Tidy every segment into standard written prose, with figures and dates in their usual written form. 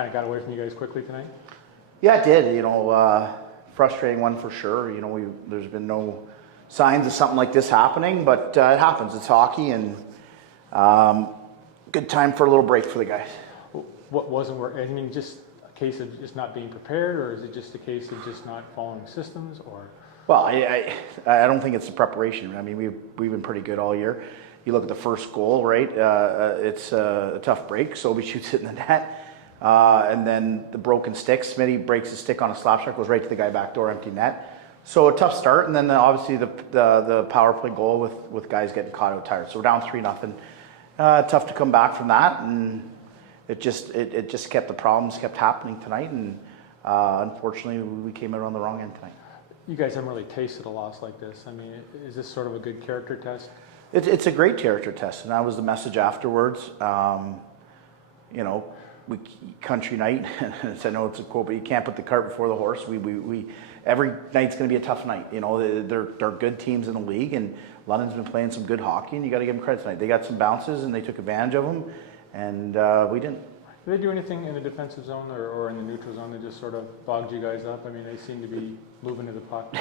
kind of got away from you guys quickly tonight? Yeah, it did. Frustrating one for sure. There's been no signs of something like this happening, but it happens. It's hockey, and good time for a little break for the guys. What wasn't working? I mean, just a case of just not being prepared, or is it just a case of just not following systems, or? Well, I don't think it's the preparation. I mean, we've been pretty good all year. You look at the first goal, right? It's a tough break. Sobey shoots it in the net. And then the broken stick. Smitty breaks the stick on a slap shot, goes right to the guy back door, empty net. So a tough start. And then obviously the power play goal with guys getting caught out tired. So we're down 3-0. Tough to come back from that. And it just kept the problems kept happening tonight. And unfortunately, we came out on the wrong end tonight. You guys haven't really tasted a loss like this. I mean, is this sort of a good character test? It's a great character test, and that was the message afterwards. We country night, I know it's a quote, but you can't put the cart before the horse. We every night's going to be a tough night. They're good teams in the league, and London's been playing some good hockey, and you got to give them credit tonight. They got some bounces, and they took advantage of them, and we didn't. Did they do anything in the defensive zone or in the neutral zone that just sort of bogged you guys up? I mean, they seem to be moving to the puck.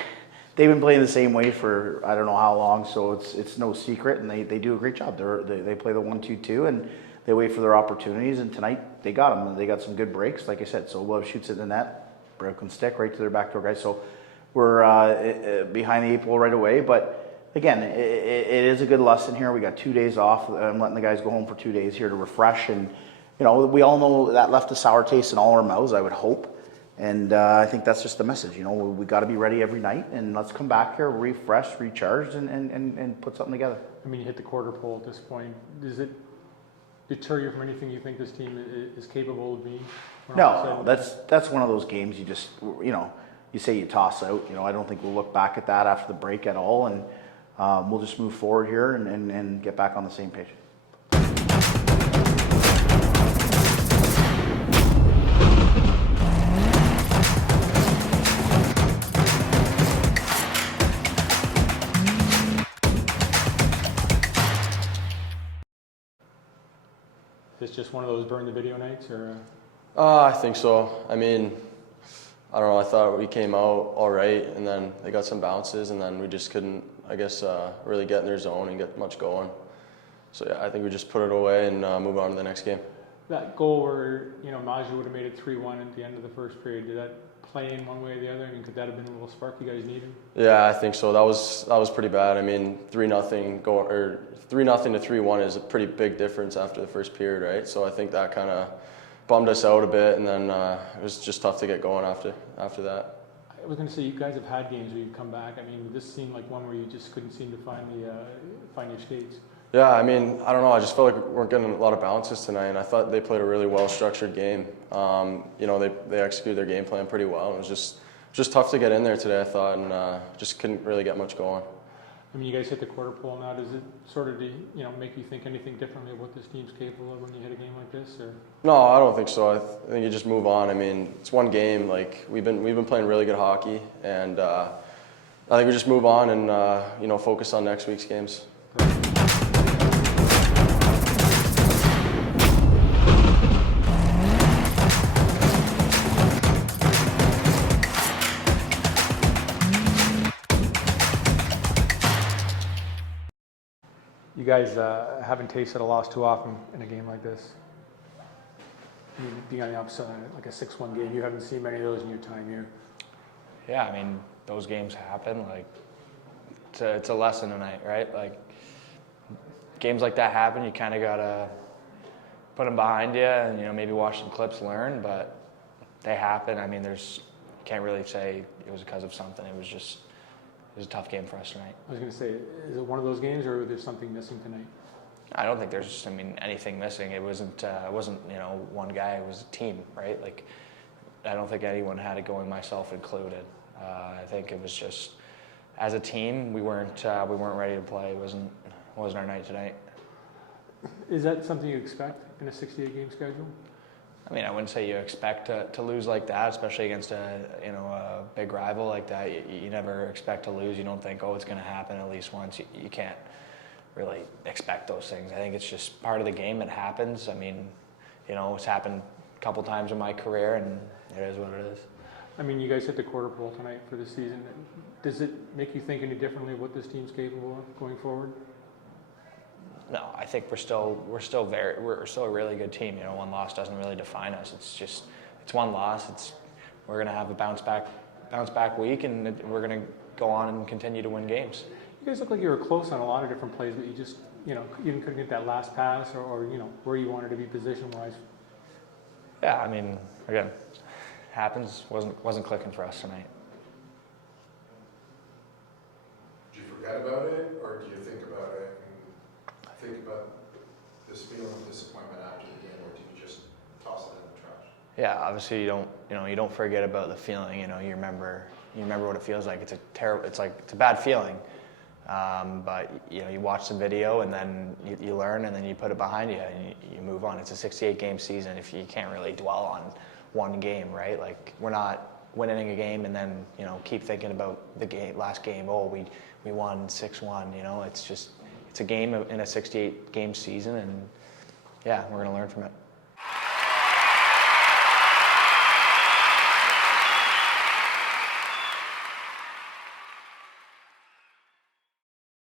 They've been playing the same way for I don't know how long, so it's no secret, and they do a great job. They play the 1-2-2, and they wait for their opportunities. And tonight they got them. They got some good breaks, like I said. So Love shoots it in the net, broken stick right to their backdoor guys. So we're behind the 8 ball right away. But again, it is a good lesson here. We got 2 days off. I'm letting the guys go home for 2 days here to refresh, and we all know that left a sour taste in all our mouths, I would hope. And I think that's just the message. We got to be ready every night, and let's come back here refreshed, recharged, and put something together. I mean, you hit the quarter pole at this point. Does it deter you from anything you think this team is capable of being? No, that's one of those games you just, you say you toss out. I don't think we'll look back at that after the break at all, and we'll just move forward here and get back on the same page. Is this just one of those burn the video nights, or? I think so. I mean, I don't know. I thought we came out all right, and then they got some bounces, and then we just couldn't, I guess, really get in their zone and get much going. So yeah, I think we just put it away and move on to the next game. That goal where Maillet would have made it 3-1 at the end of the first period, did that play in one way or the other? I mean, could that have been a little spark you guys needed? Yeah, I think so. That was pretty bad. I mean, 3-0 to 3-1 is a pretty big difference after the first period, right? So I think that kind of bummed us out a bit, and then it was just tough to get going after that. I was going to say, you guys have had games where you come back. I mean, this seemed like one where you just couldn't seem to find your skates. Yeah, I mean, I don't know. I just felt like we weren't getting a lot of bounces tonight, and I thought they played a really well-structured game. They executed their game plan pretty well. It was just tough to get in there today, I thought, and just couldn't really get much going. I mean, you guys hit the quarter pole now. Does it sort of make you think anything differently of what this team's capable of when you hit a game like this? Or? No, I don't think so. I think you just move on. I mean, it's one game. Like we've been playing really good hockey, and I think we just move on and focus on next week's games. You guys haven't tasted a loss too often in a game like this. I mean, being on the opposite side, like a 6-1 game, you haven't seen many of those in your time here. Yeah, I mean, those games happen. Like, it's a lesson tonight, right? Like, games like that happen. You kind of gotta put them behind you, and maybe watch some clips, learn. But they happen. I mean, you can't really say it was because of something. It was a tough game for us tonight. I was going to say, is it one of those games, or was there something missing tonight? I don't think there's, anything missing. It wasn't one guy. It was a team, right? Like, I don't think anyone had it going, myself included. I think it was just, as a team, we weren't ready to play. It wasn't our night tonight. Is that something you expect in a 68-game schedule? I mean, I wouldn't say you expect to lose like that, especially against a big rival like that. You never expect to lose. You don't think, oh, it's going to happen at least once. You can't really expect those things. I think it's just part of the game. It happens. I mean, it's happened a couple times in my career, and it is what it is. I mean, you guys hit the quarter pole tonight for the season. Does it make you think any differently of what this team's capable of going forward? No, I think we're still a really good team. You know, one loss doesn't really define us. It's one loss. We're gonna have a bounce back week, and we're gonna go on and continue to win games. You guys look like you were close on a lot of different plays, but you just, even couldn't get that last pass or where you wanted to be position-wise. Yeah, I mean, again, happens. Wasn't clicking for us tonight. Did you forget about it, or do you think about it and think about this feeling of disappointment after the game, or do you just toss it in the trash? Yeah, obviously you don't forget about the feeling. You remember what it feels like. It's a bad feeling. But you watch the video and then you learn, and then you put it behind you and you move on. It's a 68-game season. If you can't really dwell on one game, right? Like, we're not winning a game and then keep thinking about the last game. Oh, we won 6-1. It's a game in a 68-game season, and yeah, we're gonna learn from it.